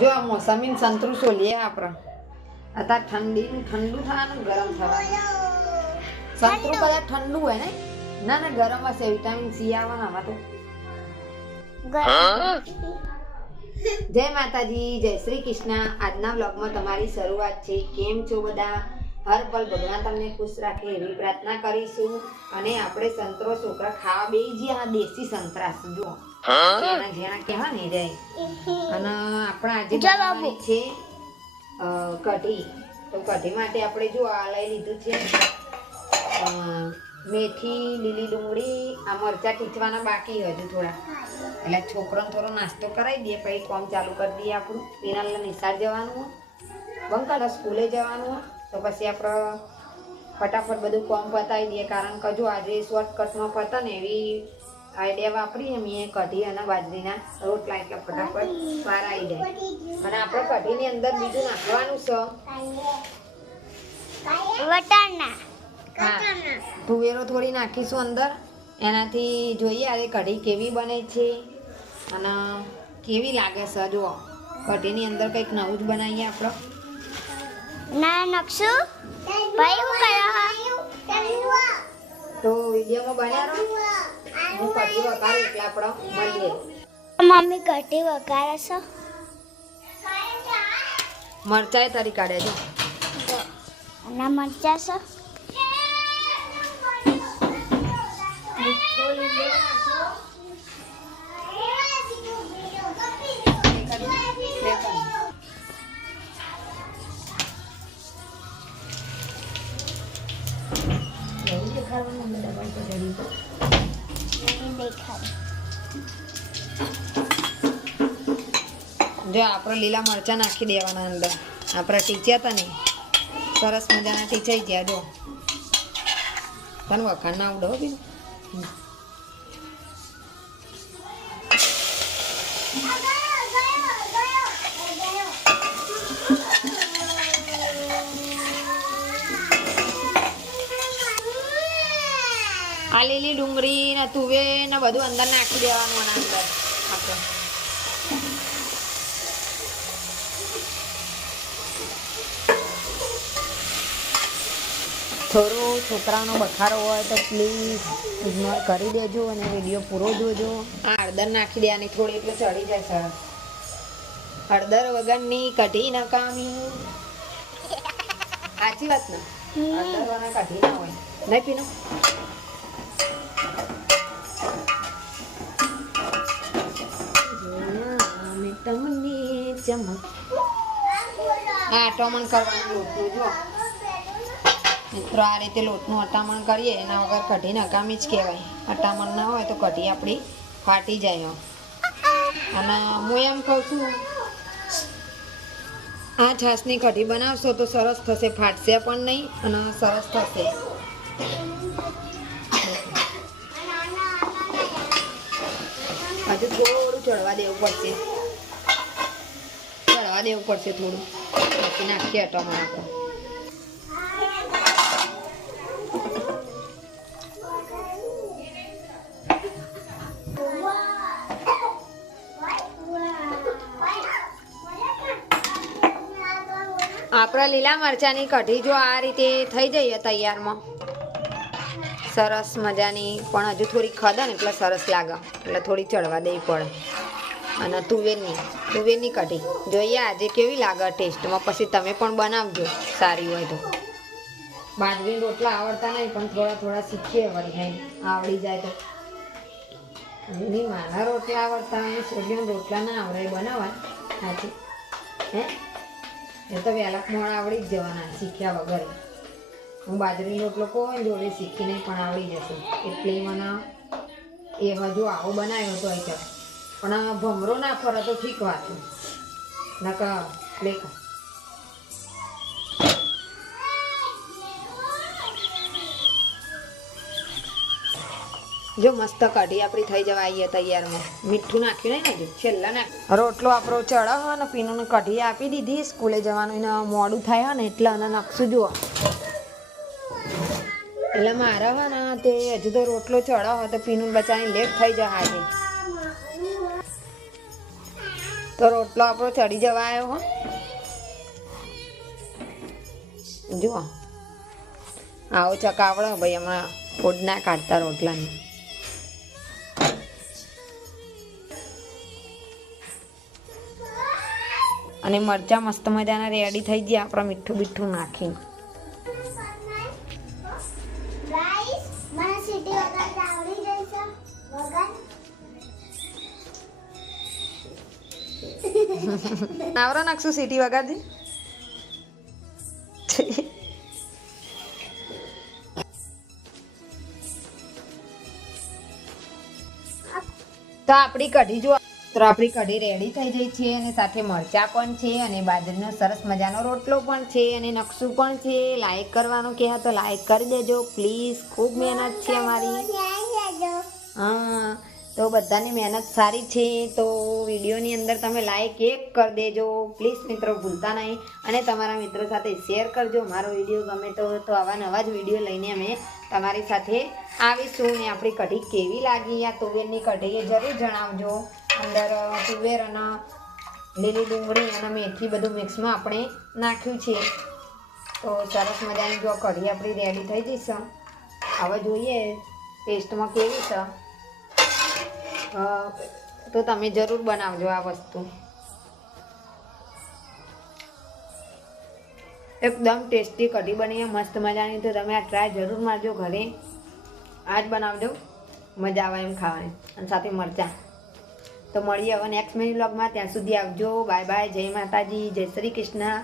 જો આ મોસમી ને લે આપણે? અત્યારે ઠંડી ઠંડુ થવાનું ગરમ થવાનું. સંતરું કદાચ ઠંડુ હોય ને? ના ના ગરમ હશે વિટામિન સી આવવાના આમાં તો. જય માતાજી જય શ્રી કૃષ્ણ. આજના બ્લોગમાં તમારી શરૂઆત છે. કેમ છો બધા? હર પલ ભગવાન તમને ખુશ રાખે એવી પ્રાર્થના કરીશું. અને આપણે સંતરો છોકરા ખાવા બે આ દેશી સંતરા છે જુઓ. ઝીણા ઝીણા કહેવાય ને રે અને આપણે આજે બનાવવાની છે કઢી. તો કઢી માટે આપણે જો આ લઈ લીધું છે મેથી લીલી ડુંગળી આ મરચા ટીચવાના બાકી હજુ થોડા. એટલે છોકરાને થોડો નાસ્તો કરાવી દઈએ પછી કોમ ચાલુ કરી દઈએ આપણું. વિનાલને નિશાળ જવાનું બંકાલા સ્કૂલે જવાનું તો પછી આપણે ફટાફટ બધું કોમ પતાવી દઈએ. કારણ કે જો આજે શોર્ટકટમાં પતા ને એવી આઈડિયા વાપરીને અમે કઢી અને બાજરીના રોટલા એટલે ફટાફટ સ્વાર આવી જાય. અને આપણે કઢીની અંદર બીજું નાખવાનું છે. વટાણા. તુવેરો થોડી નાખીશું અંદર. એનાથી જોઈએ આજે કઢી કેવી બને છે અને કેવી લાગે છે. જુઓ કઢીની અંદર કંઈક નવું જ બનાવીએ આપણે. ના નકશુ? ભાઈ હું કર્યો તો વિડીયોમાં રહો. હું કઢી વઘારું એટલે આપણે મળીએ મમ્મી કઢી વઘારે છો. મરચાએ તરી કાઢે છે. અને મરચા છે. નહીં દેખાય જો આપણે લીલા મરચાં નાખી દેવાના અંદર. આપણે ટીચ્યા હતા ને સરસ મજાના ટીચાઈ ગયા જો. તને વખાણ ના આવડો બી આ લીલી ડુંગળી ને તુવે ને બધું અંદર નાખી દેવાનું આના અંદર. આપણે. થોડો છોકરાનો બખારો હોય તો પ્લીઝ ઇગ્નોર કરી દેજો અને વીડિયો પૂરો જોજો. આ હળદર નાખી દેવાની થોડી એટલે ચડી જાય સર હળદર વગરની કઢી નકામી સાચી વાત ને? હળદર વગર કઢી ના હોય. નહીં પીનો? ચમક હા અટામણ કરવાનું લોટનું જો. મિત્રો, આ રીતે લોટનું અટામણ કરીએ. એના વગર કઢી નકામી જ કહેવાય. અટામણ ના હોય તો કઢી આપણી ફાટી જાય અને હું એમ કહું છું, આ છાશની કઢી બનાવશો તો સરસ થશે, ફાટશે પણ નહીં અને સરસ થશે. હજુ થોડું ચડવા દેવું પડશે. દેવું પડશે થોડું. પછી નાખીએ ટમાટા આપણે લીલા મરચાની કઢી જો આ રીતે થઈ જઈએ તૈયારમાં. સરસ મજાની, પણ હજુ થોડી ખદે ને એટલે સરસ લાગે. એટલે થોડી ચડવા દેવી પડે. અને તુવેરની તુવેરની કઢી. જોઈએ આજે કેવી લાગે ટેસ્ટમાં પછી તમે પણ બનાવજો. સારી હોય તો. બાજરી રોટલા આવડતા નહીં, પણ થોડા થોડા શીખીએ વળી નહીં આવડી જાય તો. નહીં મારા રોટલા આવડતા હોય સોડિયમ રોટલા ના આવડે બનાવવા સાચી હે? એ તો વહેલા મોડા આવડી જ જવાના, શીખ્યા વગર. હું બાજરી રોટલો કોઈ જોડે શીખીને પણ આવડી જશે. એટલે મને એ હજુ આવો બનાવ્યો તો. એ પણ ભમરો ના ફરે તો ઠીક વાત. નકા લેખા. જો મસ્ત કઢી આપણી થઈ જવા આવીએ તૈયારમાં. મીઠું નાખ્યું નહીં ને છેલ્લા નાખ. રોટલો આપણો ચડે હે ને પીનું કઢી આપી દીધી. સ્કૂલે જવાનું એને મોડું થાય ને એટલે અને નકશું જુઓ. એટલે મારા હોય ને તે હજુ તો રોટલો ચડે હે તો પીનું બચાવીને લેટ થઈ જાય આજે. તો રોટલો આપણો ચડી જવા આવ્યો હો. જુઓ. આવો ચકાવડો ભાઈ, હમણાં ફૂડ ના કાઢતા રોટલાની. અને મરચાં મસ્ત મજાના રેડી થઈ ગયા આપણે મીઠું નાખીને. ગાઈસ મને આવરો નાખશું સીટી વગાડી તો આપણી કઢી જો તો આપણી કઢી રેડી થઈ જઈ છે અને સાથે મરચાં પણ છે અને બાજરીનો સરસ મજાનો રોટલો પણ છે અને નકશું પણ છે. લાઈક કરવાનું કહેવા તો લાઈક કરી દેજો. પ્લીઝ ખૂબ મહેનત છે અમારી. હા. તો બધાની મહેનત સારી છે, તો વિડીયોની અંદર તમે લાઈક એક કરી દેજો. પ્લીઝ મિત્રો, ભૂલતા નહીં. અને તમારા મિત્રો સાથે શેર કરજો મારો વીડિયો ગમે તો તો આવા નવા જ વીડિયો લઈને અમે તમારી સાથે આવીશું. ને આપણી કઢી કેવી લાગી આ તુવેરની કઢી એ જરૂર જણાવજો. અંદર તુવેર અને લીલી ડુંગળી અને મેથી બધું મિક્સમાં આપણે નાખ્યું છે. તો સરસ મજાની જો કઢી આપણી રેડી થઈ જઈશ. હવે જોઈએ ટેસ્ટમાં કેવી છે? તો તમે જરૂર બનાવજો આ વસ્તુ. એકદમ ટેસ્ટી, કઢી બની, મસ્ત મજાની. તો તમે આ ટ્રાય જરૂર મારજો ઘરે. આ જ બનાવજો. મજા આવે એમ ખાવાની. અને સાથે મરચાં. તો મળીએ હવે નેક્સ્ટ મિની વ્લોગમાં ત્યાં સુધી આવજો. બાય બાય જય માતાજી. જય શ્રી કૃષ્ણ.